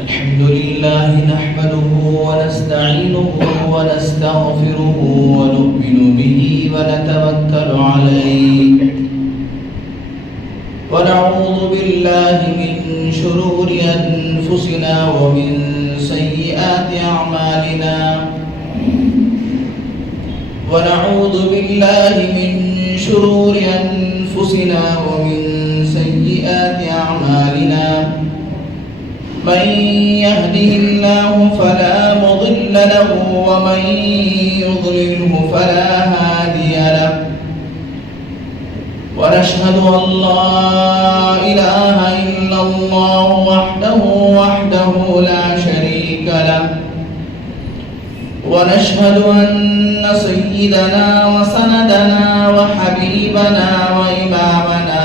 الحمد لله نحمده ونستعينه ونستغفره ونؤمن به ونتوكل عليه ونعوذ بالله من شرور أنفسنا ومن سيئات أعمالنا ونعوذ بالله من شرور أنفسنا ومن سيئات أعمالنا من يهده الله فلا مضل له ومن يضلله فلا هادي له ونشهد أن لا إله إلا الله وحده لا شريك له ونشهد أن سيدنا وسندنا وحبيبنا وإمامنا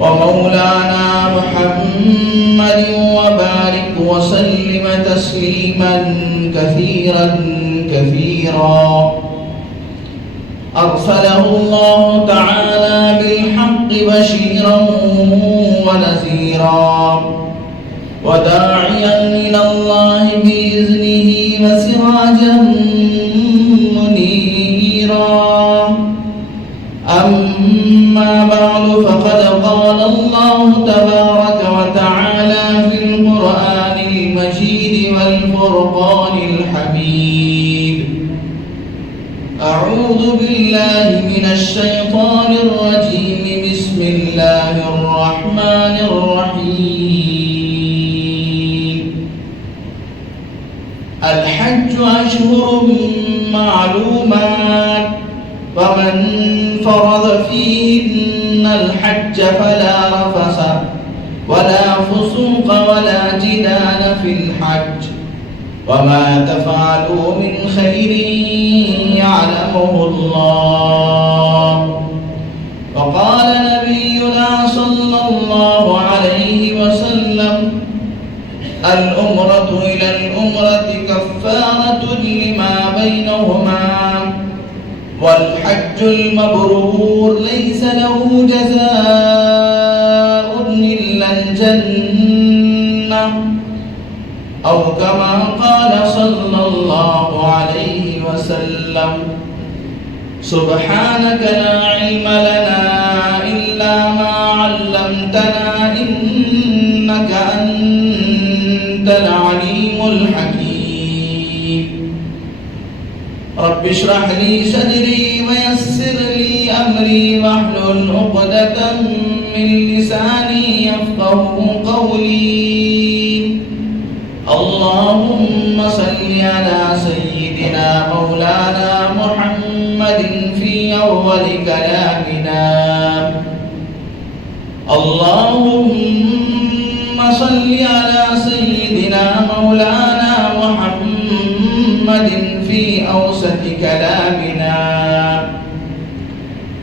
ومولانا محمد وبارك وسلم تسليما كثيرا أرسله الله تعالى بالحق بشيرا ونذيرا وداعيا إلى الله بإذنه وسراجا منيرا أما بعد فقد قال الله تبارك وتعالى في القرآن المجيد والفرقان الحميد أعوذ بالله من الشيطان الرجيم بسم الله الرحمن الرحيم الحج أشهر معلومات فمن فرض فيهن الحج فلا رفث ولا فسوق ولا جدال في الحج وما تفعلوا من خير يعلمه الله وقال نبينا صلى الله عليه وسلم الأمرة إلى الأمرة كفارة لما بينهما والحج المبرور ليس له جزاء إلا الجنة أو كما قال صلى الله عليه وسلم سبحانك لا علم لنا إلا ما علمتنا إنك أنت العليم الحكيم رب اشرح لي صدري ويسر لي أمري واحلل عقدة من لساني يفقهوا قولي اللهم صل على سيدنا مولانا محمد في أول كلامنا اللهم صل على سيدنا مولانا محمد في أوسط كلامنا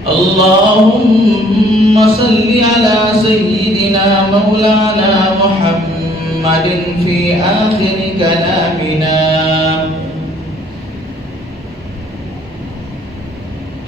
اللهم صل على سيدنا مولانا محمد في آخر كلامنا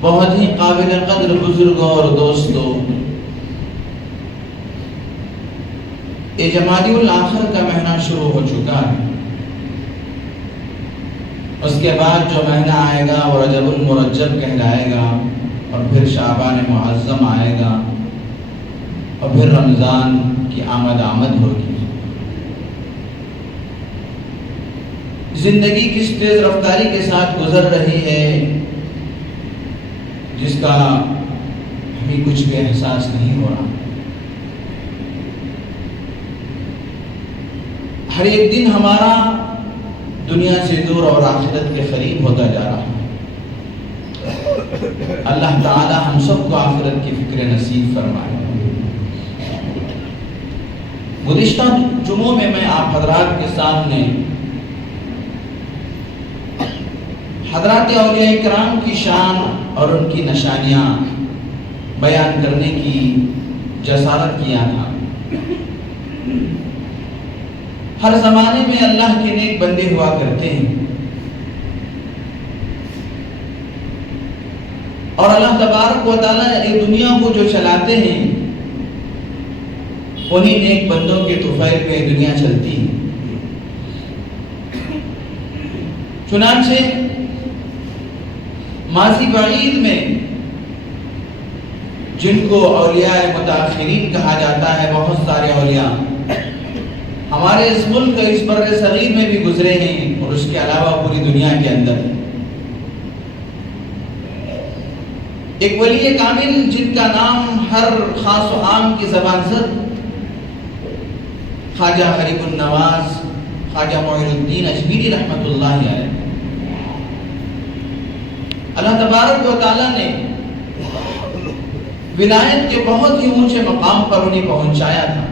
بہت ہی قابل قدر بزرگوں اور دوستوں، یہ جمادی الاخر کا مہینہ شروع ہو چکا ہے۔ اس کے بعد جو مہینہ آئے گا وہ رجب المرجب کہلائے گا، اور پھر شعبان معظم آئے گا، اور پھر رمضان کی آمد ہوگی۔ زندگی کس تیز رفتاری کے ساتھ گزر رہی ہے جس کا ہمیں کچھ بھی احساس نہیں ہو رہا۔ ہر ایک دن ہمارا دنیا سے دور اور آخرت کے قریب ہوتا جا رہا ہے۔ اللہ تعالی ہم سب کو آخرت کی فکر نصیب فرمائے۔ گزشتہ جمعوں میں آپ حضرات کے سامنے حضرات اولیاء کرام کی شان اور ان کی نشانیاں بیان کرنے کی جسارت کیا تھا۔ ہر زمانے میں اللہ کے نیک بندے ہوا کرتے ہیں، اور اللہ تبارک و تعالیٰ یہ دنیا کو جو چلاتے ہیں انہی نیک بندوں کے طفیل میں دنیا چلتی ہے۔ چنانچہ ماضی بعید میں جن کو اولیاء متاخرین کہا جاتا ہے، بہت سارے اولیاء ہمارے اس ملک اس بر صغیر میں بھی گزرے ہیں، اور اس کے علاوہ پوری دنیا کے اندر۔ ایک ولی کامل جن کا نام ہر خاص و عام کی زبان زد، خواجہ غریب النواز خواجہ معین الدین اجمیری رحمۃ اللہ علیہ، اللہ تبارک و تعالیٰ نے ولایت کے بہت ہی اونچے مقام پر انہیں پہنچایا تھا،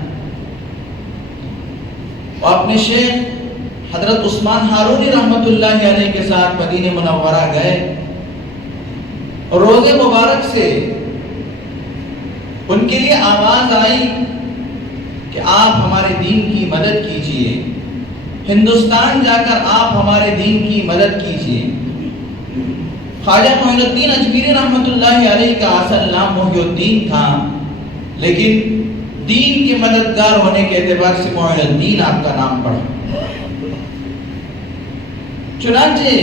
اور اپنے شیخ حضرت عثمان ہارونی رحمۃ اللہ علیہ کے ساتھ مدینہ منورہ گئے، اور روزے مبارک سے ان کے لیے آواز آئی کہ آپ ہمارے دین کی مدد کیجئے، ہندوستان جا کر آپ ہمارے دین کی مدد کیجئے۔ خواجہ معین الدین اجمیری رحمۃ اللہ علیہ کا اصل نام محی الدین تھا، لیکن دین کے مددگار ہونے کے اعتبار سے معین الدین آپ کا نام پڑا۔ چنانچہ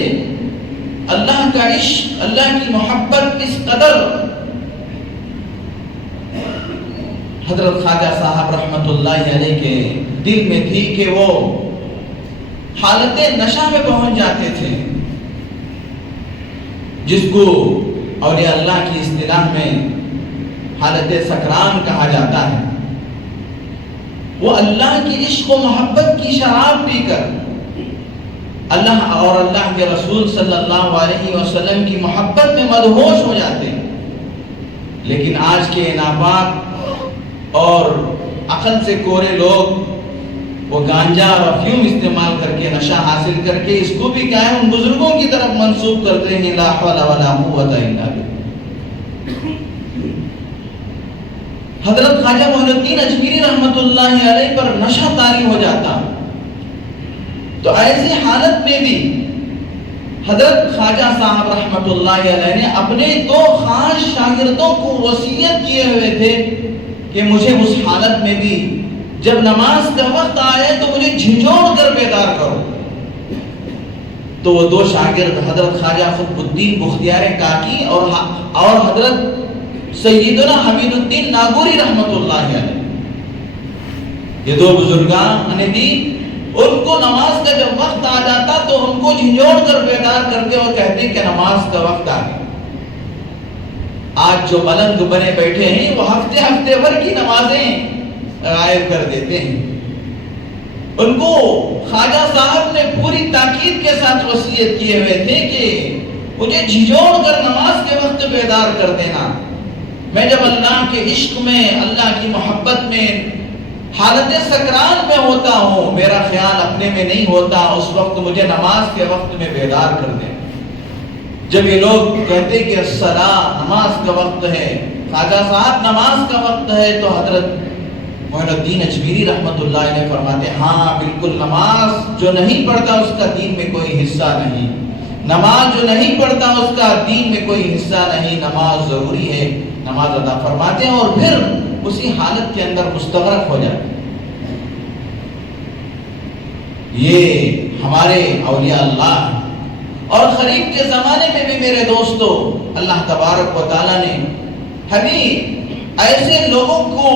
اللہ کا عشق، اللہ کی محبت اس قدر حضرت خواجہ صاحب رحمۃ اللہ علیہ کے دل میں تھی کہ وہ حالت نشہ میں پہنچ جاتے تھے، جس کو اولیاء اللہ کی اصطلاح میں حالت سکران کہا جاتا ہے۔ وہ اللہ کی عشق و محبت کی شراب پی کر اللہ اور اللہ کے رسول صلی اللہ علیہ وسلم کی محبت میں مدہوش ہو جاتے ہیں۔ لیکن آج کے ناپاک اور عقل سے کورے لوگ وہ گانجا اور افیون استعمال کر کے نشہ حاصل کر کے اس کو بھی کیا ہے ان بزرگوں کی طرف منسوب کرتے ہیں، لا حول ولا قوت الا باللہ۔ حضرت خواجہ معین الدین اجمیری رحمۃ اللہ علیہ پر نشہ طاری ہو جاتا، تو ایسی حالت میں بھی حضرت خواجہ صاحب رحمۃ اللہ علیہ نے اپنے دو خاص شاگردوں کو وصیت کیے ہوئے تھے کہ مجھے اس حالت میں بھی جب نماز کا وقت آئے تو مجھے جھنجھوڑ کر بیدار کرو۔ تو وہ دو شاگرد حضرت خواجہ قطب الدین بختیار کاکی اور حضرت سیدنا حمید الدین ناگوری رحمۃ اللہ علیہ، یہ دو بزرگان دین، ان کو نماز کا جب وقت آ جاتا تو ان کو جھنجھوڑ کر بیدار کرتے اور کہتے کہ نماز کا وقت آ گیا۔ آج جو ملنگ بنے بیٹھے ہیں وہ ہفتے بھر کی نمازیں غائب کر دیتے ہیں۔ ان کو خواجہ صاحب نے پوری تاکید کے ساتھ وصیت کیے ہوئے تھے کہ مجھے جھنجھوڑ کر نماز کے وقت بیدار کر دینا۔ میں جب اللہ کے عشق میں، اللہ کی محبت میں حالت سکران میں ہوتا ہوں، میرا خیال اپنے میں نہیں ہوتا، اس وقت مجھے نماز کے وقت میں بیدار کر دیں۔ جب یہ لوگ کہتے کہ الصلاۃ، نماز کا وقت ہے، خواجہ صاحب نماز کا وقت ہے، تو حضرت معین الدین اجمیری رحمۃ اللہ علیہ فرماتے ہاں بالکل، نماز جو نہیں پڑھتا اس کا دین میں کوئی حصہ نہیں۔ نماز جو نہیں پڑھتا اس کا دین میں کوئی حصہ نہیں، نماز ضروری ہے، نماز ادا فرماتے ہیں اور پھر اسی حالت کے اندر مستغرق ہو جاتے ہیں۔ یہ ہمارے اولیاء اللہ ہیں۔ اور قریب کے زمانے میں بھی میرے دوستو اللہ تبارک و تعالیٰ نے ہمیں ایسے لوگوں کو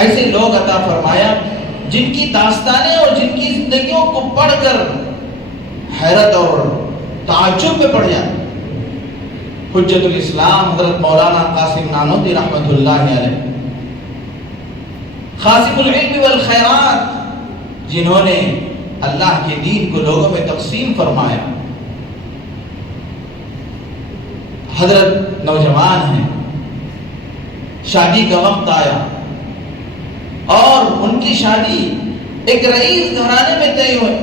ایسے لوگ عطا فرمایا جن کی داستانیں اور جن کی زندگیوں کو پڑھ کر حیرت اور تعجب میں پڑ جاتے۔ حجت الاسلام حضرت مولانا قاسم نانوتوی رحمۃ اللہ علیہ، خاسم العلم والخیرات، جنہوں نے اللہ کے دین کو لوگوں میں تقسیم فرمایا۔ حضرت نوجوان ہیں، شادی کا وقت آیا اور ان کی شادی ایک رئیس گھرانے میں طے ہوئی۔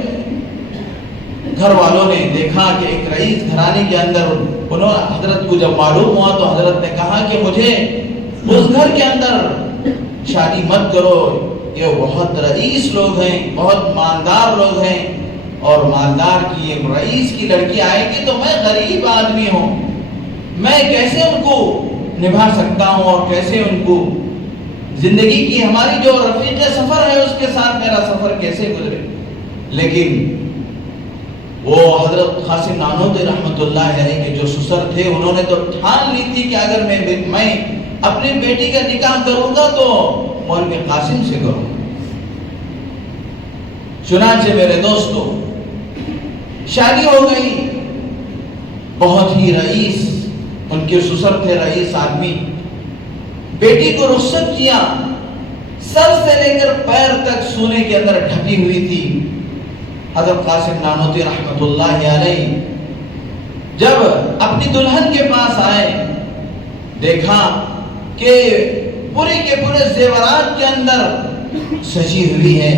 گھر والوں نے دیکھا کہ ایک رئیس گھرانے کے اندر حضرت کو جب معلوم ہوا تو حضرت نے کہا کہ مجھے اس گھر کے اندر شادی مت کرو، یہ بہت رئیس لوگ ہیں، بہت مالدار لوگ ہیں، اور مالدار کی ایک رئیس کی لڑکی آئے گی تو میں غریب آدمی ہوں، میں کیسے ان کو نبھا سکتا ہوں اور کیسے ان کو زندگی کی ہماری جو رفیق سفر ہے اس کے ساتھ میرا سفر کیسے گزرے۔ لیکن وہ حضرت قاسم نانوتوی رحمۃ اللہ علیہ کے جو سسر تھے انہوں نے تو ٹھان لی تھی کہ اگر میں اپنی بیٹی کا نکاح کروں گا تو مولوی قاسم سے کروں گا۔ چنانچہ میرے دوستو شادی ہو گئی، بہت ہی رئیس ان کے سسر تھے، رئیس آدمی، بیٹی کو رخصت کیا، سر سے لے کر پیر تک سونے کے اندر ڈھکی ہوئی تھی۔ حضرت قاسم نانوتوی رحمۃ اللہ علیہ جب اپنی دلہن کے پاس آئے، دیکھا کہ پورے کے پورے زیورات کے اندر سجی ہوئی ہے،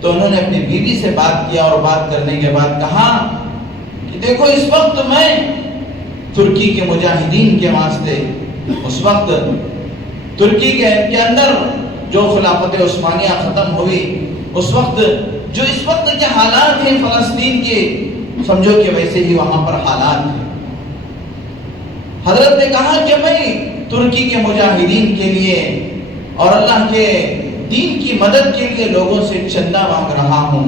تو انہوں نے اپنی بیوی سے بات کیا اور بات کرنے کے بعد کہا کہ دیکھو اس وقت میں ترکی کے مجاہدین کے واسطے، اس وقت ترکی کے اندر جو خلافت عثمانیہ ختم ہوئی، اس وقت جو اس وقت کے حالات ہیں فلسطین کے، سمجھو کہ ویسے ہی وہاں پر حالات ہیں۔ حضرت نے کہا کہ میں ترکی کے مجاہدین کے لیے اور اللہ کے دین کی مدد کے لیے لوگوں سے چندہ مانگ رہا ہوں،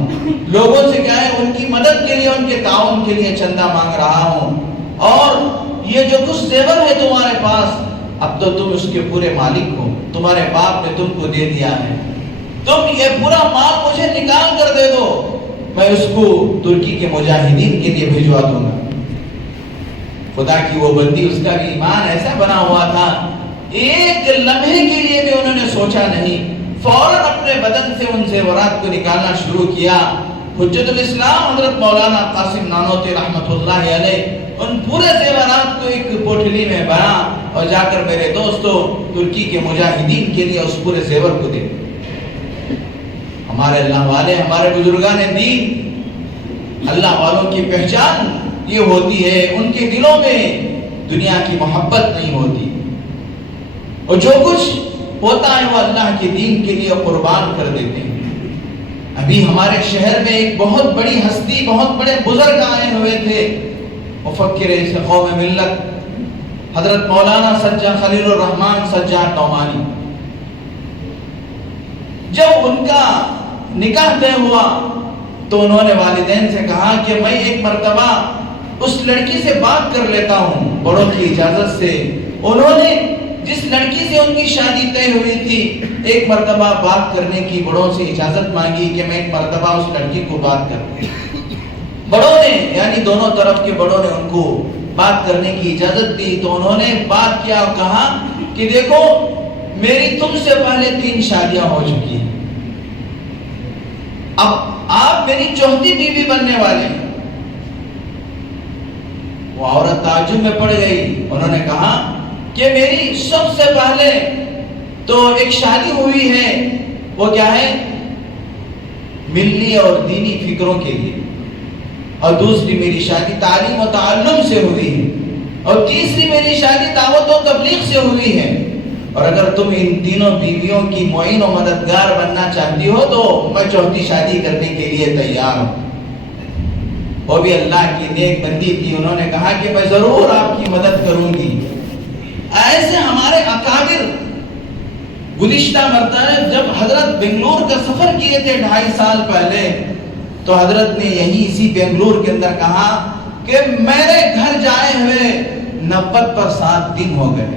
لوگوں سے کیا ہے ان کی مدد کے لیے، ان کے تعاون کے لیے چندہ مانگ رہا ہوں، اور یہ جو کچھ زیور ہے تمہارے پاس اب تو تم اس کے پورے مالک ہو، تمہارے باپ نے تم کو دے دیا ہے، تم یہ پورا مال مجھے نکال کر دے دو، میں اس کو ترکی کے مجاہدین کے لیے بھیجوا دوں گا۔ خدا کی وہ بندی، اس کا بھی ایمان ایسا بنا ہوا تھا، ایک لمحے کے لیے بھی انہوں نے سوچا نہیں، فوراً اپنے بدن سے ان زیورات کو نکالنا شروع کیا۔ حجت الاسلام حضرت مولانا قاسم نانوتوی رحمۃ اللہ علیہ ان پورے زیورات کو ایک پوٹلی میں بنا اور جا کر میرے دوستو ترکی کے مجاہدین کے لیے اس پورے زیور کو دے۔ ہمارے اللہ والے، ہمارے بزرگان دین، اللہ والوں کی پہچان یہ ہوتی ہے ان کے دلوں میں دنیا کی محبت نہیں ہوتی، اور جو کچھ ہوتا ہے وہ اللہ کے دین کے لیے قربان کر دیتے ہیں۔ ابھی ہمارے شہر میں ایک بہت بڑی ہستی، بہت بڑے بزرگ آئے ہوئے تھے، مفکر اس قوم ملت حضرت مولانا سجاد خلیل الرحمن سجاد نعمانی۔ جب ان کا نکاح طے ہوا تو انہوں نے والدین سے کہا کہ میں ایک مرتبہ اس لڑکی سے بات کر لیتا ہوں، بڑوں کی اجازت سے۔ انہوں نے جس لڑکی سے ان کی شادی طے ہوئی تھی ایک مرتبہ بات کرنے کی بڑوں سے اجازت مانگی کہ میں ایک مرتبہ اس لڑکی کو بات کروں۔ بڑوں نے یعنی دونوں طرف کے بڑوں نے ان کو بات کرنے کی اجازت دی، تو انہوں نے بات کیا اور کہا کہ دیکھو میری تم سے پہلے 3 شادیاں ہو چکی ہیں، اب آپ میری 4تھی بیوی بننے والے ہیں۔ وہ عورت تعجب میں پڑ گئی، انہوں نے کہا کہ میری سب سے پہلے تو ایک شادی ہوئی ہے، وہ کیا ہے ملی اور دینی فکروں کے لیے، اور دوسری میری شادی تعلیم و تعلم سے ہوئی ہے، اور تیسری میری شادی دعوت و تبلیغ سے ہوئی ہے، اور اگر تم ان تینوں بیویوں کی معین و مددگار بننا چاہتی ہو تو میں 4تھی شادی کرنے کے لیے تیار ہوں۔ وہ بھی اللہ کی نیک بندی تھی، انہوں نے کہا کہ میں ضرور آپ کی مدد کروں گی۔ ایسے ہمارے اکابر گزشتہ مرتبہ جب حضرت بنگلور کا سفر کیے تھے 2.5 سال پہلے، تو حضرت نے یہی اسی بنگلور کے اندر کہا کہ میرے گھر جائے ہوئے 90% دن ہو گئے،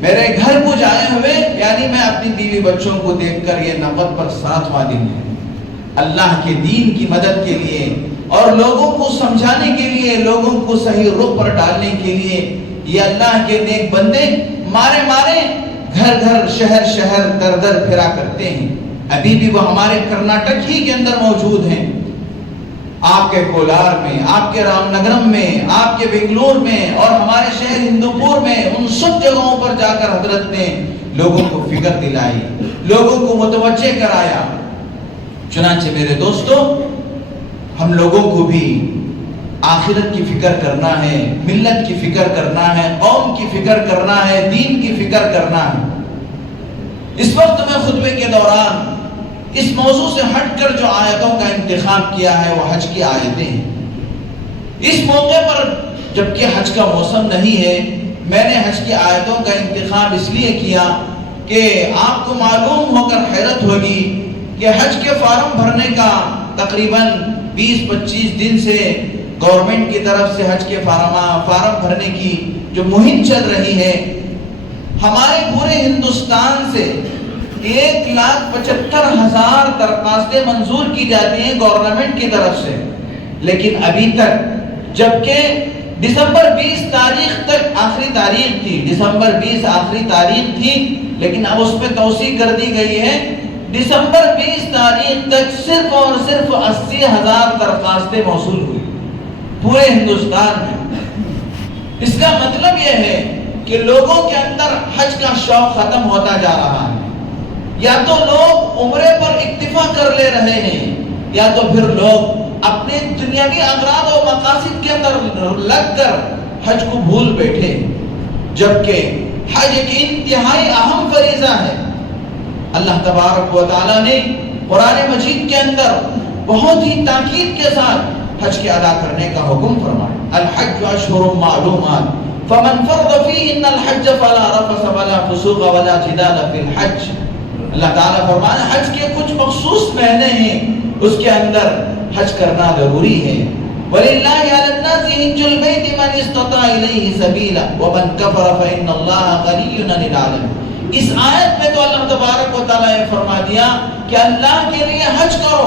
میرے گھر کو جائے ہوئے، یعنی میں اپنی بیوی بچوں کو دیکھ کر یہ 90% دن ہے۔ اللہ کے دین کی مدد کے لیے اور لوگوں کو سمجھانے کے لیے، لوگوں کو صحیح رخ پر ڈالنے کے لیے یہ اللہ کے نیک بندے مارے مارے گھر گھر شہر شہر در در پھرا کرتے ہیں۔ ابھی بھی وہ ہمارے کرناٹک ہی کے اندر موجود ہیں، آپ کے کولار میں، آپ کے رام نگرم میں، آپ کے بنگلور میں اور ہمارے شہر ہندوپور میں، ان سب جگہوں پر جا کر حضرت نے لوگوں کو فکر دلائی، لوگوں کو متوجہ کرایا۔ چنانچہ میرے دوستو، ہم لوگوں کو بھی آخرت کی فکر کرنا ہے، ملت کی فکر کرنا ہے، قوم کی فکر کرنا ہے، دین کی فکر کرنا ہے۔ اس وقت میں خطبے کے دوران اس موضوع سے ہٹ کر جو آیتوں کا انتخاب کیا ہے وہ حج کی آیتیں ہیں۔ اس موقع پر جبکہ حج کا موسم نہیں ہے، میں نے حج کی آیتوں کا انتخاب اس لیے کیا کہ آپ کو معلوم ہو کر حیرت ہوگی کہ حج کے فارم بھرنے کا تقریباً 20-25 دن سے گورنمنٹ کی طرف سے حج کے فارم بھرنے کی جو مہم چل رہی ہے، ہمارے پورے ہندوستان سے 1,75,000 درخواستیں منظور کی جاتی ہیں گورنمنٹ کی طرف سے، لیکن ابھی تک، جبکہ دسمبر 20 تاریخ تک آخری تاریخ تھی، دسمبر 20 آخری تاریخ تھی، لیکن اب اس میں توسیع کر دی گئی ہے، دسمبر 20 تاریخ تک صرف اور صرف 80,000 درخواستیں موصول ہوئی پورے ہندوستان میں۔ اس کا مطلب یہ ہے کہ لوگوں کے اندر حج کا شوق ختم ہوتا جا رہا ہے، یا تو لوگ عمرے پر اکتفا کر لے رہے ہیں، یا تو پھر لوگ اپنے دنیاوی اغراض و مقاصد کے اندر لگ کر حج کو بھول بیٹھے، جبکہ حج ایک انتہائی اہم فریضہ ہے۔ اللہ تبارک و تعالیٰ نے قرآن مجید کے اندر بہت ہی تاکید کے ساتھ حج کے ادا کرنے کا حکم فرمایا۔ الحج اشہر معلومات فمن فرض فیہن الحج فلا رفث ولا فسوق ولا جدال فی الحج۔ اللہ تعالیٰ فرمانا حج کے کچھ مخصوص مہینے ہیں، اس کے اندر حج کرنا ضروری ہے۔ وَلِلَّهِ عَلَى النَّاسِ حِجُّ الْبَيْتِ مَنِ اسْتَطَاعَ إِلَيْهِ سَبِيلًا وَمَنْ كَفَرَ فَإِنَّ اللَّهَ غَنِيٌّ عَنِ الْعَالَمِينَ۔ اس آیت میں تو اللہ تبارک و تعالیٰ نے فرما دیا کہ اللہ کے لیے حج کرو،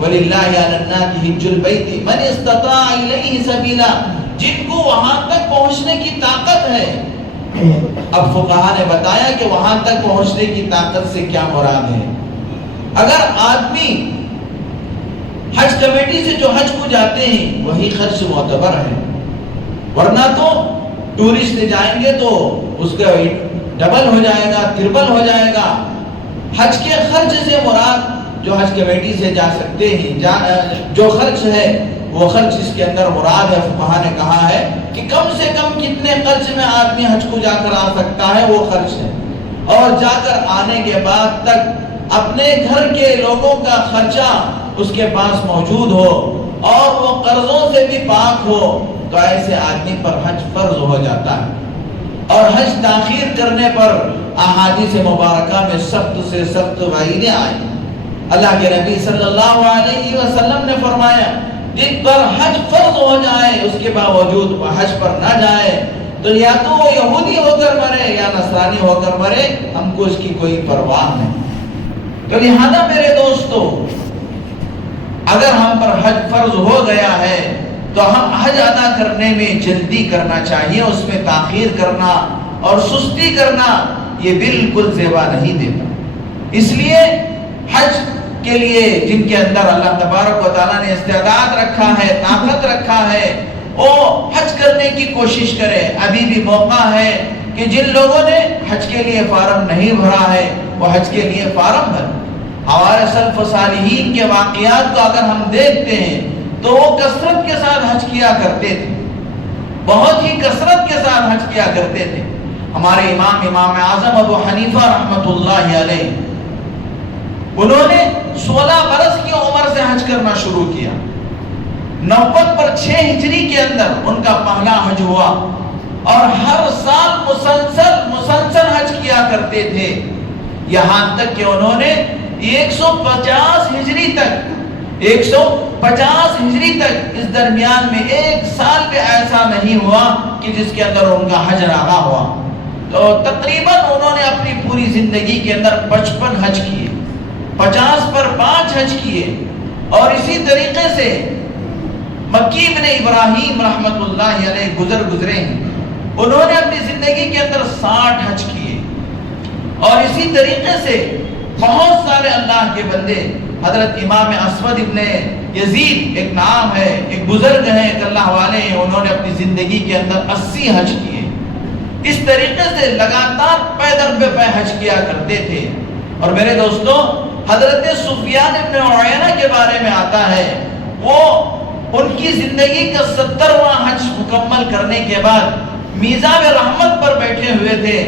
وَلِلَّهِ عَلَى النَّاسِ حِجُّ الْبَيْتِ مَنِ اسْتَطَاعَ إِلَيْهِ سَبِيلًا، جن کو وہاں تک پہنچنے کی طاقت ہے۔ اب فقہا نے بتایا کہ وہاں تک پہنچنے کی طاقت سے کیا مراد ہے۔ اگر آدمی حج کمیٹی سے جو حج کو جاتے ہیں وہی خرچ معتبر ہے، ورنہ تو ٹورسٹ جائیں گے تو اس کا ڈبل ہو جائے گا، ٹربل ہو جائے گا۔ حج کے خرچ سے مراد جو حج کمیٹی سے جا سکتے ہیں، جو خرچ ہے وہ خرچ اس کے اندر مراد ہے۔ فقہا نے کہا ہے کہ کم سے کم کتنے خرچ میں آدمی حج کو جا کر آ سکتا ہے وہ خرچ ہے، اور جا کر آنے کے بعد تک اپنے گھر کے لوگوں کا خرچہ اس کے پاس موجود ہو اور وہ قرضوں سے بھی پاک ہو، تو ایسے آدمی پر حج فرض ہو جاتا ہے۔ اور حج تاخیر کرنے پر احادیث مبارکہ میں سخت سے سخت وعیدیں آئی۔ اللہ کے نبی صلی اللہ علیہ وسلم نے فرمایا جن پر حج فرض ہو جائے اس کے باوجود وہ حج پر نہ جائے تو یا تو وہ یہودی ہو کر مرے یا نصرانی ہو کر مرے، ہم کو اس کی کوئی پرواہ نہیں۔ تو لہذا میرے دوستو، اگر ہم پر حج فرض ہو گیا ہے تو ہم حج ادا کرنے میں جلدی کرنا چاہیے، اس میں تاخیر کرنا اور سستی کرنا یہ بالکل زیبا نہیں دیتا۔ اس لیے حج کے لیے جن کے اندر اللہ تبارک و تعالیٰ نے استعداد رکھا ہے، طاقت رکھا ہے، وہ حج کرنے کی کوشش کرے۔ ابھی بھی موقع ہے کہ جن لوگوں نے حج کے لیے فارم نہیں بھرا ہے وہ حج کے لیے فارم بھر۔ ہمارے سلف صالحین کے واقعات کو اگر ہم دیکھتے ہیں تو وہ کثرت کے ساتھ حج کیا کرتے تھے، بہت ہی کثرت کے ساتھ حج کیا کرتے تھے۔ ہمارے امام اعظم ابو حنیفہ رحمۃ اللہ علیہ، انہوں نے 16 برس کی عمر سے حج کرنا شروع کیا، نوبت پر 6 ہجری کے اندر ان کا پہلا حج ہوا، اور ہر سال مسلسل حج کیا کرتے تھے، یہاں تک کہ انہوں نے 150 ہجری تک اس درمیان میں ایک سال بھی ایسا نہیں ہوا کہ جس کے اندر ان کا حج نہ ہوا۔ تو تقریباً انہوں نے اپنی پوری زندگی کے اندر 55 حج کیے، 50 پر 5 حج کیے، اور اسی طریقے سے مکی ابن ابراہیم رحمت اللہ علیہ گزرے ہیں، انہوں نے اپنی زندگی کے اندر 60 حج کیے، اور اسی طریقے سے بہت سارے اللہ کے بندے، حضرت امام اسود ابن یزید ایک نام ہے، ایک بزرگ ہیں، ایک اللہ والے ہیں، انہوں نے اپنی زندگی کے اندر 80 حج کیے۔ اس طریقے سے لگاتار پے در پے حج کیا کرتے تھے۔ اور میرے دوستو، حضرت سفیان ابن عیینہ کے بارے میں آتا ہے، وہ ان کی زندگی کا 70واں حج مکمل کرنے کے بعد میزاب رحمت پر بیٹھے ہوئے تھے،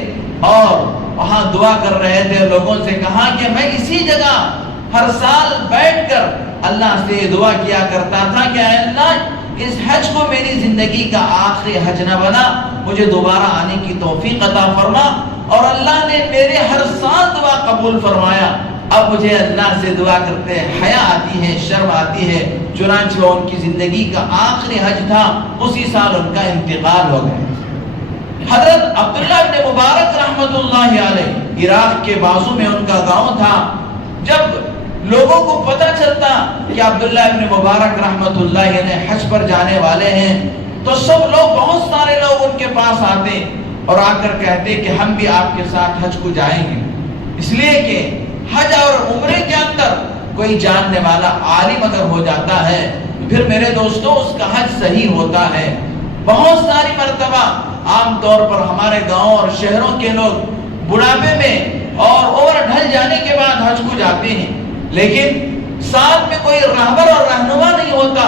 اور وہاں دعا کر رہے تھے، لوگوں سے کہا کہ میں اسی جگہ ہر سال بیٹھ کر اللہ سے دعا کیا کرتا تھا کہ اے اللہ، اس حج کو میری زندگی کا آخری حج نہ بنا، مجھے دوبارہ آنے کی توفیق عطا فرما، اور اللہ نے میرے ہر سال دعا قبول فرمایا۔ اب مجھے اللہ سے دعا کرتے حیا آتی ہے، شرم آتی ہے، چنانچہ ان کی زندگی کا آخری حج تھا، اسی سال ان کا انتقال ہو گیا۔ حضرت عبداللہ ابن مبارک رحمت اللہ علیہ، عراق کے بازو میں ان کا گاؤں تھا، جب لوگوں کو پتہ چلتا کہ عبداللہ ابن مبارک رحمت اللہ علیہ حج پر جانے والے ہیں، تو سب لوگ، بہت سارے لوگ ان کے پاس آتے اور آ کر کہتے کہ ہم بھی آپ کے ساتھ حج کو جائیں گے، اس لیے کہ حج اور عمرے کے اندر کوئی جاننے والا عالم اگر ہو جاتا ہے تو پھر میرے دوستوں اس کا حج صحیح ہوتا ہے۔ بہت ساری مرتبہ عام طور پر ہمارے گاؤں اور شہروں کے لوگ بڑھاپے میں اور عمر ڈھل جانے کے بعد حج کو جاتے ہیں، لیکن ساتھ میں کوئی رہبر اور رہنما نہیں ہوتا،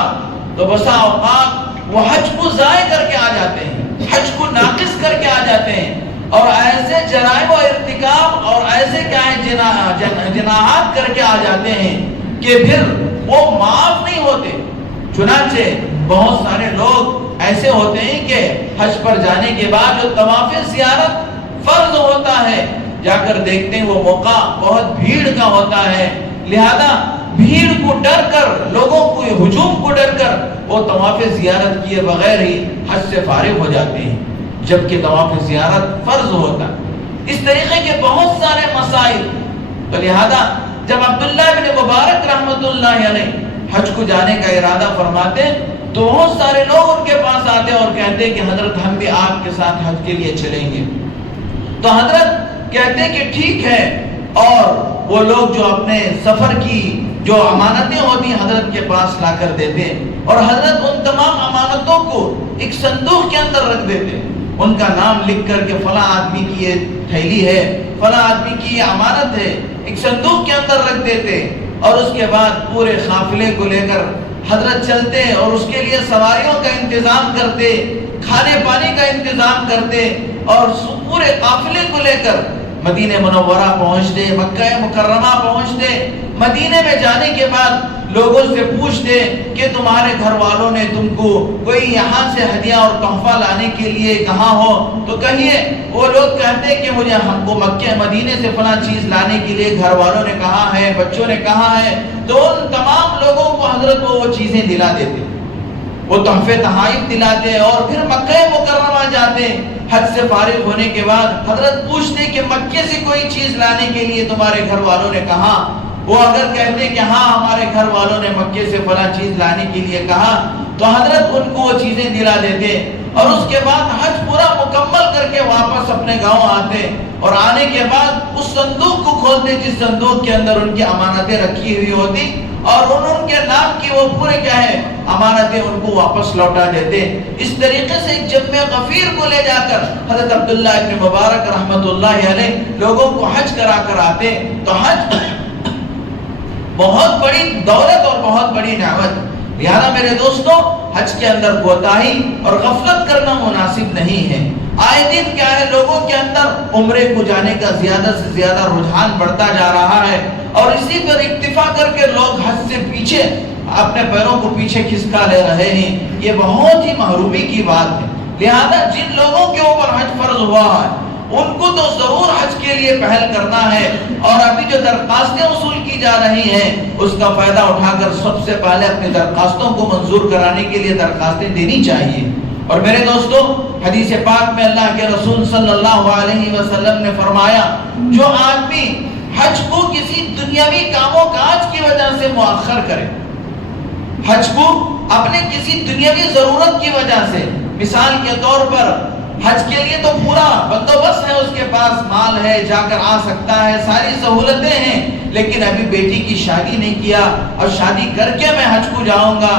تو بسا اوقات وہ حج کو ضائع کر کے آ جاتے ہیں، حج کو ناقص کر کے آ جاتے ہیں، اور ایسے جرائم و ارتکاب اور ایسے کیا ہے جناحات کر کے آ جاتے ہیں کہ پھر وہ معاف نہیں ہوتے۔ چنانچہ بہت سارے لوگ ایسے ہوتے ہیں کہ حج پر جانے کے بعد جو طواف زیارت فرض ہوتا ہے، جا کر دیکھتے ہیں وہ موقع بہت بھیڑ کا ہوتا ہے، لہذا بھیڑ کو ڈر کر، لوگوں کو ہجوم کو ڈر کر وہ طواف زیارت کیے بغیر ہی حج سے فارغ ہو جاتے ہیں، جبکہ طواف زیارت فرض ہوتا ہے۔ اس طریقے کے بہت سارے مسائل، تو لہذا جب عبداللہ بن مبارک رحمت اللہ علیہ حج کو جانے کا ارادہ فرماتے تو بہت سارے لوگ ان کے پاس آتے اور کہتے کہ حضرت ہم بھی آپ کے ساتھ حج کے لیے چلیں گے، تو حضرت کہتے کہ ٹھیک ہے، اور وہ لوگ جو اپنے سفر کی جو امانتیں ہوتی ہیں حضرت کے پاس لا کر دیتے، اور حضرت ان تمام امانتوں کو ایک صندوق کے اندر رکھ دیتے، ان کا نام لکھ کر کے فلاں آدمی کی یہ تھیلی ہے، فلاں آدمی کی یہ امانت ہے، ایک صندوق کے اندر رکھ دیتے، اور اس کے بعد پورے قافلے کو لے کر حضرت چلتے اور اس کے لیے سواریوں کا انتظام کرتے، کھانے پانی کا انتظام کرتے، اور پورے قافلے کو لے کر مدینہ منورہ پہنچتے، مکہ مکرمہ پہنچتے۔ مدینے میں جانے کے بعد لوگوں سے پوچھتے کہ تمہارے گھر والوں نے تم کو کوئی یہاں سے ہدیہ اور تحفہ لانے کے لیے کہا ہو تو کہیے، وہ لوگ کہتے کہ مجھے ہم کو مکہ مدینے سے فلاں چیز لانے کے لیے گھر والوں نے کہا ہے، بچوں نے کہا ہے، تو ان تمام لوگوں کو حضرت وہ چیزیں دلا دیتے، وہ تحفے تحائف دلاتے، اور پھر مکہ مکرمہ جاتے۔ حج سے فارغ ہونے کے بعد حضرت پوچھتے کہ مکے سے کوئی چیز لانے کے لیے تمہارے گھر والوں نے کہا، وہ اگر کہتے کہ ہاں ہمارے گھر والوں نے مکے سے فلاں چیز لانے کے لیے کہا تو حضرت ان کو وہ چیزیں دلا دیتے، اور اس کے بعد حج پورا مکمل کر کے واپس اپنے گاؤں آتے، اور آنے کے بعد اس صندوق کو کھولتے جس صندوق کے اندر ان کی امانتیں رکھی ہوئی ہوتی، اور ان کے نام کی وہ پورے کیا ہے امانتیں ان کو واپس لوٹا دیتے۔ اس طریقے سے ایک جمع غفیر کو لے جا کر حضرت عبداللہ ابن مبارک رحمت اللہ علیہ لوگوں کو حج کرا کر آتے۔ تو حج بہت بڑی دولت اور بہت بڑی نعمت، لہذا میرے دوستوں حج کے اندر کوتاہی اور غفلت کرنا مناسب نہیں ہے۔ آئے دن کیا ہے، لوگوں کے اندر عمرے کو جانے کا زیادہ سے زیادہ رجحان بڑھتا جا رہا ہے، اور اسی پر اکتفا کر کے لوگ حج سے پیچھے اپنے پیروں کو پیچھے کھسکا لے رہے ہیں۔ یہ بہت ہی محرومی کی بات ہے۔ لہذا جن لوگوں کے اوپر حج فرض ہوا ہے ان کو تو ضرور حج کے لیے پہل کرنا ہے، اور ابھی جو درخواستیں وصول کی جا رہی ہیں اس کا فائدہ اٹھا کر سب سے پہلے اپنی درخواستوں کو منظور کرانے کے لیے درخواستیں دینی چاہیے۔ اور میرے دوستو، حدیث پاک میں اللہ کے رسول صلی اللہ علیہ وسلم نے فرمایا، جو آدمی حج کو کسی دنیاوی کاموں کاج کی وجہ سے مؤخر کرے، حج کو اپنے کسی دنیاوی ضرورت کی وجہ سے، مثال کے طور پر حج کے لیے تو پورا بندوبست ہے، اس کے پاس مال ہے، جا کر آ سکتا ہے، ساری سہولتیں ہیں، لیکن ابھی بیٹی کی شادی نہیں کیا اور شادی کر کے میں حج کو جاؤں گا،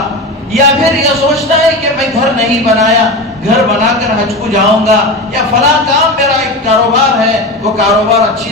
یا پھر یہ سوچتا ہے کہ میں گھر نہیں بنایا، گھر بنا کر حج کو جاؤں گا، یا فلاں کام میرا ایک کاروبار ہے، وہ کاروبار اچھے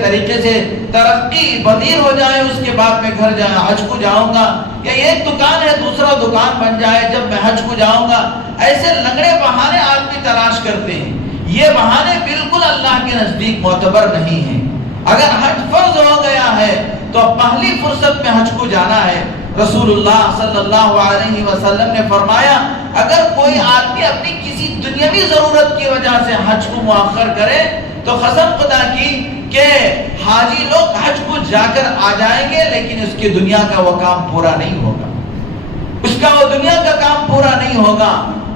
طریقے سے ترقی پذیر ہو جائے، اس کے بعد میں گھر حج کو جاؤں گا، یا ایک دکان ہے دوسرا دکان بن جائے جب میں حج کو جاؤں گا۔ ایسے لنگڑے بہانے آدمی تلاش کرتے ہیں، یہ بہانے بالکل اللہ کے نزدیک معتبر نہیں ہیں۔ اگر حج فرض ہو گیا ہے تو پہلی فرصت میں حج کو جانا ہے۔ رسول اللہ صلی اللہ علیہ وسلم نے فرمایا، اگر کوئی آدمی اپنی کسی دنیاوی ضرورت کی وجہ سے حج کو مؤخر کرے تو قسم خدا کی کہ حاجی لوگ حج کو جا کر آ جائیں گے، لیکن اس کی دنیا کا وہ کام پورا نہیں ہوگا، اس کا وہ دنیا کا کام پورا نہیں ہوگا۔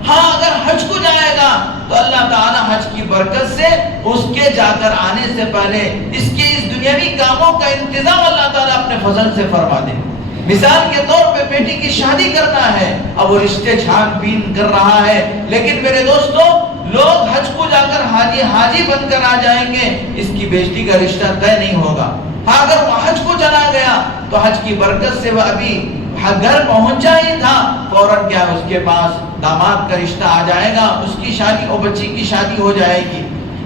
ہاں اگر حج کو جائے گا تو اللہ تعالیٰ حج کی برکت سے اس کے جا کر آنے سے پہلے اس کے اس دنیاوی کاموں کا انتظام اللہ تعالیٰ اپنے فضل سے فرما دے۔ مثال کے طور پہ بیٹی کی شادی کرنا ہے، اب وہ رشتے چھان بین کر رہا ہے، لیکن میرے دوستو لوگ حج کو جا کر حاجی بن کر آ جائیں گے، اس کی بیٹی کا رشتہ طے نہیں ہوگا۔ ہاں اگر وہ حج کو چلا گیا تو حج کی برکت سے وہ ابھی گھر پہنچا ہی تھا، فوراً کیا اس کے پاس داماد کا رشتہ آ جائے گا، اس کی شادی اور بچی کی شادی ہو جائے گی۔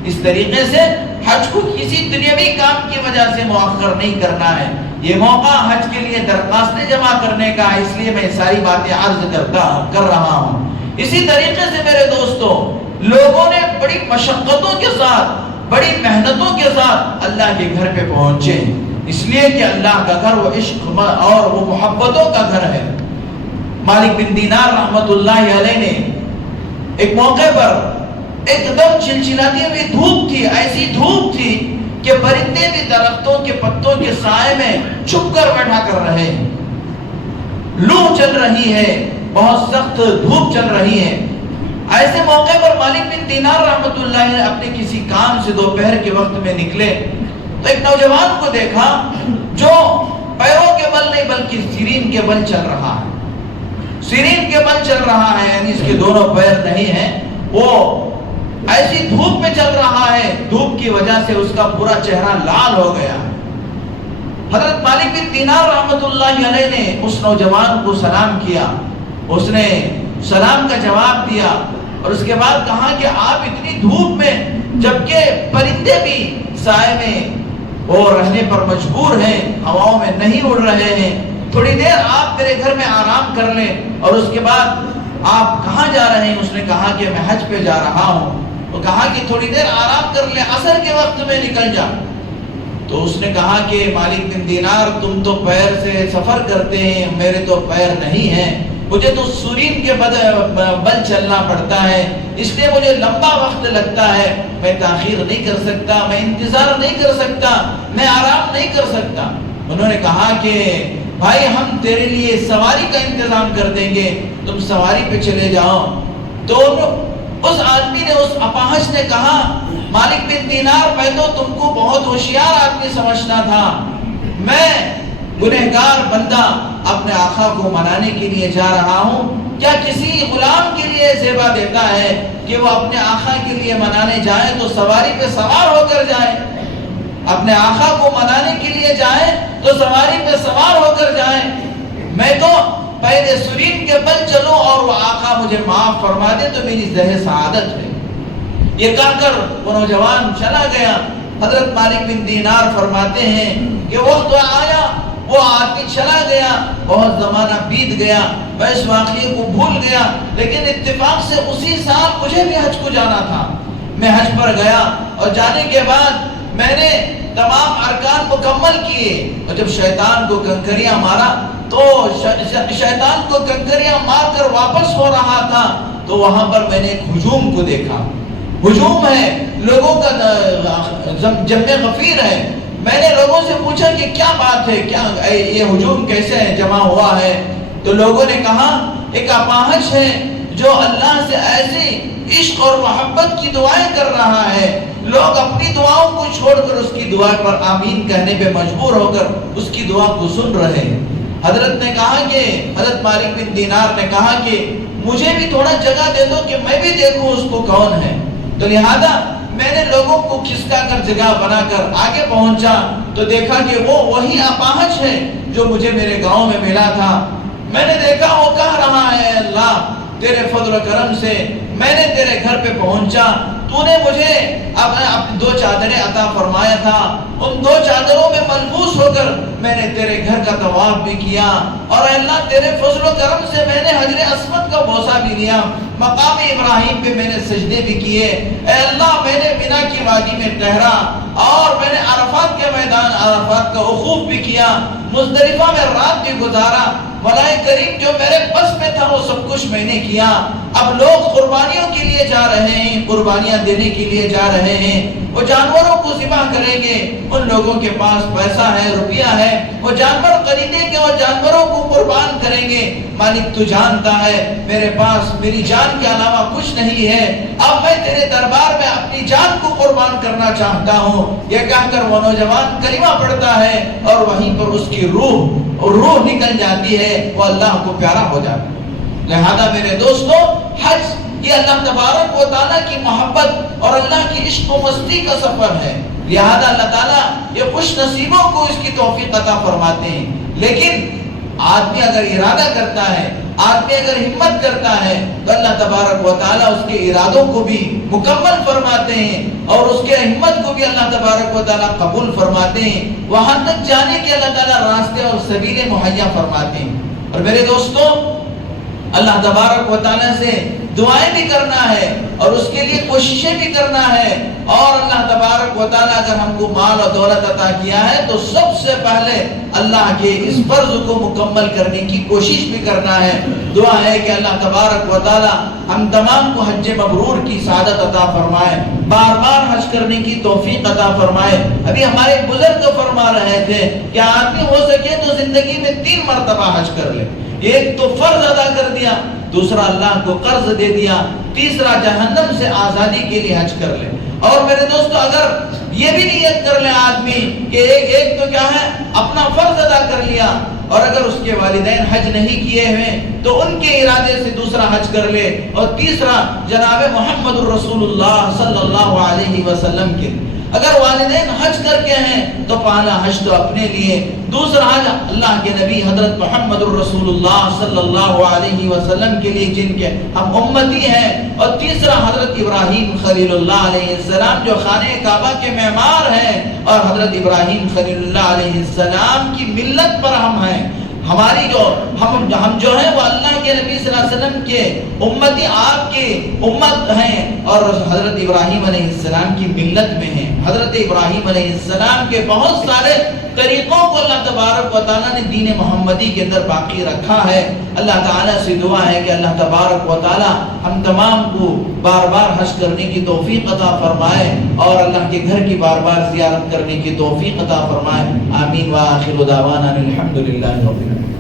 اس طریقے سے حج کو کسی دنیاوی کام کی وجہ سے مؤخر نہیں کرنا ہے۔ یہ موقع حج کے لیے درخواستیں جمع کرنے کا، اس لیے میں ساری باتیں عرض کر رہا ہوں۔ اسی طریقے سے میرے دوستو، لوگوں نے بڑی مشقتوں کے ساتھ، بڑی محنتوں کے ساتھ اللہ کے گھر پہ پہنچے، اس لیے کہ اللہ کا گھر وہ عشق اور وہ محبتوں کا گھر ہے۔ مالک بن دینار رحمت اللہ علیہ نے ایک موقع پر ایک دم چلچلاتی ہوئی دھوپ تھی، ایسی دھوپ تھی کہ پرندے بھی درختوں کے پتوں کے سائے میں چھپ کر بیٹھا کر رہے ہیں، لو چل رہی ہے، بہت سخت دھوپ چل رہی ہے۔ ایسے موقع پر مالک بن دینار رحمت اللہ نے اپنے کسی کام سے دوپہر کے وقت میں نکلے تو ایک نوجوان کو دیکھا جو پیروں کے بل نہیں بلکہ سیرین کے بل چل رہا ہے، سیرین کے بل چل رہا ہے، یعنی اس کے دونوں پیر نہیں ہیں، وہ ایسی دھوپ میں چل رہا ہے، دھوپ کی وجہ سے اس کا پورا چہرہ لال ہو گیا۔ حضرت مالک بن دینار رحمت اللہ علیہ نے اس نوجوان کو سلام کیا، اس نے سلام کا جواب دیا اور اس کے بعد کہا کہ آپ اتنی دھوپ میں جبکہ پرندے بھی سائے میں وہ رہنے پر مجبور ہیں، ہواؤں میں نہیں اڑ رہے ہیں، تھوڑی دیر آپ میرے گھر میں آرام کر لیں، اور اس کے بعد آپ کہاں جا رہے ہیں؟ اس نے کہا کہ میں حج پہ جا رہا ہوں۔ وہ کہا کہ تھوڑی دیر آرام کر لیں، عصر کے وقت میں نکل جا۔ تو اس نے کہا کہ مالک بن دینار تم تو پیر سے سفر کرتے ہیں، میرے تو پیر نہیں ہیں، مجھے تو سورین کے بل چلنا پڑتا ہے، اس لیے مجھے لمبا وقت لگتا ہے، میں تاخیر نہیں کر سکتا، میں انتظار نہیں کر سکتا، میں آرام نہیں کر سکتا۔ انہوں نے کہا کہ بھائی ہم تیرے لیے سواری کا انتظام کر دیں گے، تم سواری پہ چلے جاؤ۔ تو اس آدمی نے، اس اپاہج نے کہا مالک بن دینار میں تو تم کو بہت ہوشیار آدمی سمجھتا تھا، میں گنہگار بندہ اپنے آقا کو منانے کے لیے جا رہا ہوں، کیا کسی غلام کے لیے زیبا دیتا ہے کہ وہ اپنے آقا کے لیے منانے جائے تو سواری پہ سوار ہو کر جائے، اپنے آقا کو منانے کے لیے جائے تو سواری پہ سوار ہو کر جائے؟ میں تو پہلے سرین کے بل چلوں اور وہ آقا مجھے معاف فرما دے تو میری زہ سعادت ہے۔ یہ کہہ کر وہ نوجوان چلا گیا۔ حضرت مالک بن دینار فرماتے ہیں کہ وقت آیا وہ آدمی چلا گیا، بہت زمانہ بیت گیا، میں اس واقعے کو بھول گیا، لیکن اتفاق سے اسی سال مجھے بھی حج کو جانا تھا۔ میں حج پر گیا اور جانے کے بعد میں نے تمام ارکان مکمل کیے، اور جب شیطان کو کنکریاں مارا تو شیطان کو کنکریاں مار کر واپس ہو رہا تھا تو وہاں پر میں نے ایک ہجوم کو دیکھا۔ ہجوم ہے، لوگوں کا جمع غفیر ہے۔ میں نے لوگوں سے پوچھا کہ کیا بات ہے، کیا یہ ہجوم کیسے جمع ہوا ہے؟ تو لوگوں نے کہا ایک اپاہج ہے جو اللہ سے ایسی عشق اور محبت کی دعائیں کر رہا ہے، لوگ اپنی دعاؤں کو چھوڑ کر اس کی دعا پر آمین کہنے پہ مجبور ہو کر اس کی دعا کو سن رہے ہیں۔ حضرت نے کہا کہ حضرت مالک بن دینار نے کہا کہ مجھے بھی تھوڑا جگہ دے دو کہ میں بھی دیکھوں اس کو کون ہے۔ تو لہذا میں نے لوگوں کو کھسکا کر جگہ بنا کر آگے پہنچا تو دیکھا کہ وہ وہی اپاہج ہے جو مجھے میرے گاؤں میں ملا تھا۔ میں نے دیکھا وہ کہہ رہا ہے اللہ تیرے فضل و کرم سے میں نے تیرے گھر پہ پہنچا، تو نے مجھے اپنی 2 چادریں عطا فرمایا تھا، ان 2 چادروں میں ملبوس ہو کر میں نے تیرے گھر کا طواف بھی کیا، اور اے اللہ تیرے فضل و کرم سے میں نے حجر اسود کا بوسہ بھی لیا، مقام ابراہیم پہ میں نے سجدے بھی کیے، اے اللہ میں نے مینا کی وادی میں ٹہرا، اور میں نے عرفات کے میدان عرفات کا وقوف بھی کیا، مزدلفہ میں رات بھی گزارا، مولا کریم جو میرے بس میں تھا وہ سب کچھ میں نے کیا۔ اب لوگ قربانیوں کے لیے جا رہے ہیں، قربانیاں دینے کے لیے جا رہے ہیں، وہ جانوروں کو ذبح کریں گے، ان لوگوں کے پاس پیسہ ہے، روپیہ ہے، وہ جانور خریدیں گے اور جانوروں کو قربان کریں گے۔ مالک تو جانتا ہے میرے پاس میری جان کے علاوہ کچھ نہیں ہے، اب میں تیرے دربار میں اپنی جان کو قربان کرنا چاہتا ہوں۔ یہ کہہ کر وہ نوجوان کلمہ پڑھتا ہے اور وہیں پر اس کی روح نکل جاتی ہے، وہ اللہ کو پیارا ہو جاتا ہے۔ لہذا میرے دوستو حج یہ اللہ تبارک و تعالیٰ کی محبت اور اللہ کی عشق و مستی کا سفر ہے، لہذا اللہ تعالیٰ یہ خوش نصیبوں کو اس کی توفیق عطا فرماتے ہیں۔ لیکن آدمی اگر ارادہ کرتا ہے، آدمی اگر ہمت کرتا ہے تو اللہ تبارک و تعالیٰ اس کے ارادوں کو بھی مکمل فرماتے ہیں اور اس کے ہمت کو بھی اللہ تبارک و تعالیٰ قبول فرماتے ہیں، وہاں تک جانے کے اللہ تعالیٰ راستے اور سبیلیں مہیا فرماتے ہیں۔ اور میرے دوستوں اللہ تبارک و تعالیٰ سے دعائیں بھی کرنا ہے اور اس کے لیے کوششیں بھی کرنا ہے، اور اللہ تبارک و تعالیٰ اگر ہم کو مال اور دولت عطا کیا ہے تو سب سے پہلے اللہ کے اس فرض کو مکمل کرنے کی کوشش بھی کرنا ہے۔ دعا ہے کہ اللہ تبارک و تعالیٰ ہم تمام کو حج مبرور کی سعادت عطا فرمائے، بار بار حج کرنے کی توفیق عطا فرمائے۔ ابھی ہمارے بزرگ فرما رہے تھے کہ آدمی ہو سکے تو زندگی میں 3 مرتبہ حج کر لے، ایک تو فرض ادا کر دیا، دوسرا اللہ کو قرض دے دیا، تیسرا جہنم سے آزادی کے لیے حج کر لے۔ اور میرے دوستو اگر یہ بھی نیت کر لے آدمی کہ ایک تو کیا ہے اپنا فرض ادا کر لیا، اور اگر اس کے والدین حج نہیں کیے ہوئے تو ان کے ارادے سے دوسرا حج کر لے، اور تیسرا جناب محمد الرسول اللہ صلی اللہ علیہ وسلم کے اگر والدین حج کر کے ہیں تو پہلا حج تو اپنے لیے، دوسرا حج اللہ کے نبی حضرت محمد الرسول اللہ صلی اللہ علیہ وسلم کے لیے جن کے ہم امتی ہیں، اور تیسرا حضرت ابراہیم خلیل اللہ علیہ السلام جو خانہ کعبہ کے معمار ہیں، اور حضرت ابراہیم خلیل اللہ علیہ السلام کی ملت پر ہم ہیں۔ ہماری ہم جو ہیں وہ اللہ کے نبی صلی اللہ علیہ وسلم کے امتی، آپ کے امت ہیں، اور حضرت ابراہیم علیہ السلام کی ملت میں ہیں۔ حضرت ابراہیم علیہ السلام کے بہت سارے طریقوں کو اللہ تبارک و تعالیٰ نے دین محمدی کے اندر باقی رکھا ہے۔ اللہ تعالیٰ سے دعا ہے کہ اللہ تبارک و تعالیٰ ہم تمام کو بار بار حج کرنے کی توفیق عطا فرمائے، اور اللہ کے گھر کی بار بار زیارت کرنے کی توفیق عطا فرمائے۔ آمین وآخر دعوانا الحمدللہ رب العالمین۔